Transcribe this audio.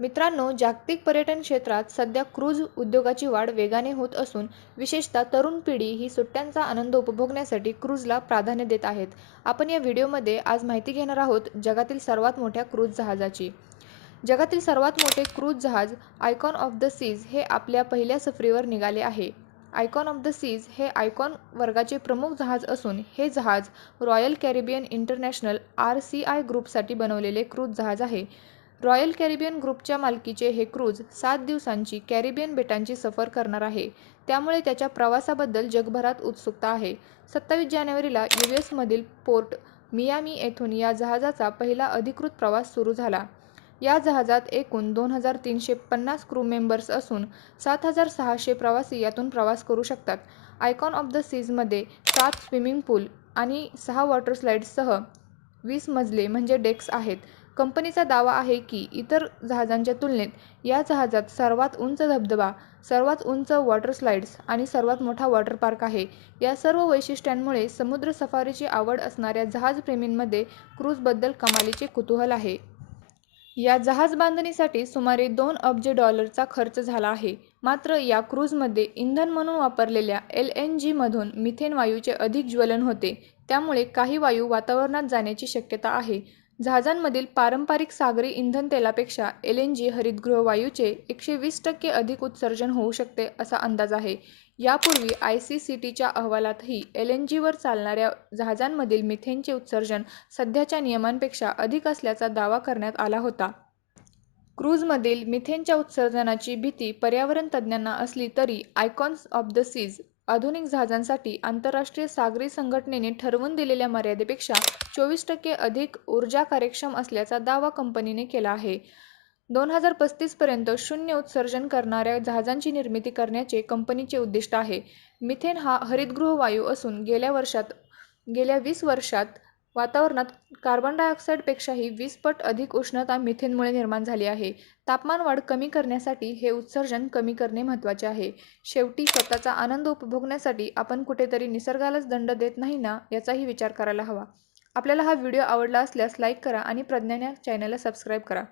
मित्रांनो जागतिक पर्यटन क्षेत्रात सध्या क्रूझ उद्योगाची वाढ वेगाने होत असून विशेषतः तरुण पिढी ही सुट्ट्यांचा आनंद उपभोगण्यासाठी क्रूजला प्राधान्य देत आहेत. आपण या व्हिडिओमध्ये आज माहिती घेणार आहोत जगातील सर्वात मोठ्या क्रूझ जहाजाची. जगातील सर्वात मोठे क्रूझ जहाज आयकॉन ऑफ द सीज हे आपल्या पहिल्या सफरीवर निघाले आहे. आयकॉन ऑफ द सीज हे आयकॉन वर्गाचे प्रमुख जहाज असून हे जहाज Royal Caribbean International R C I ग्रुपसाठी बनवलेले क्रूझ जहाज आहे. रॉयल कॅरिबियन ग्रुपच्या मालकीचे हे क्रूज सात दिवसांची कॅरिबियन बेटांची सफर करणार आहे. त्यामुळे त्याच्या प्रवासाबद्दल जगभरात उत्सुकता आहे. सत्तावीस जानेवारीला यू एसमधील पोर्ट मियामी येथून या जहाजाचा पहिला अधिकृत प्रवास सुरू झाला. या जहाजात एकूण दोन हजार तीनशे पन्नास क्रू मेंबर्स असून सात हजार सहाशे प्रवासी यातून प्रवास करू शकतात. आयकॉन ऑफ द सीजमध्ये सात स्विमिंग पूल आणि सहा वॉटर स्लाईड्ससह वीस मजले म्हणजे डेक्स आहेत. कंपनीचा दावा आहे की इतर जहाजांच्या तुलनेत या जहाजात सर्वात उंच धबधबा सर्वात उंच वॉटर स्लाईड्स आणि सर्वात मोठा वॉटर पार्क आहे. या सर्व वैशिष्ट्यांमुळे समुद्र सफारीची आवड असणाऱ्या जहाजप्रेमींमध्ये क्रूजबद्दल कमालीचे कुतूहल आहे. या जहाज बांधणीसाठी सुमारे दोन अब्ज डॉलरचा खर्च झाला आहे. मात्र या क्रूजमध्ये इंधन म्हणून वापरलेल्या एल एन जीमधून मिथेन वायूचे अधिक ज्वलन होते. त्यामुळे काही वायू वातावरणात जाण्याची शक्यता आहे. जहाजांमधील पारंपरिक सागरी इंधन तेलापेक्षा एल एन जी हरितगृह वायूचे एकशे वीस टक्के अधिक उत्सर्जन होऊ शकते असा अंदाज आहे. यापूर्वी आय सी सी टीच्या अहवालातही एल एन जीवर चालणाऱ्या जहाजांमधील मिथेनचे उत्सर्जन सध्याच्या नियमांपेक्षा अधिक असल्याचा दावा करण्यात आला होता. क्रूजमधील मिथेनच्या उत्सर्जनाची भीती पर्यावरण तज्ज्ञांना असली तरी आयकॉन्स ऑफ द सीज आधुनिक जहाजांसाठी आंतरराष्ट्रीय सागरी संघटनेने ठरवून दिलेल्या मर्यादेपेक्षा चोवीस टक्के अधिक ऊर्जा कार्यक्षम असल्याचा दावा कंपनीने केला आहे. दोन हजार पस्तीसपर्यंत शून्य उत्सर्जन करणाऱ्या जहाजांची निर्मिती करण्याचे कंपनीचे उद्दिष्ट आहे. मिथेन हा हरितगृह वायू असून गेल्या वर्षात गेल्या वीस वर्षात वातावरणात कार्बन डायऑक्साईडपेक्षाही वीस पट अधिक उष्णता मिथेनमुळे निर्माण झाली आहे. तापमान वाढ कमी करण्यासाठी हे उत्सर्जन कमी करणे महत्त्वाचे आहे. शेवटी स्वतःचा आनंद उपभोगण्यासाठी आपण कुठेतरी निसर्गालाच दंड देत नाही ना याचाही विचार करायला हवा. आपल्याला हा व्हिडिओ आवडला असल्यास लाईक करा आणि प्रज्ञान या चॅनलला सबस्क्राईब करा.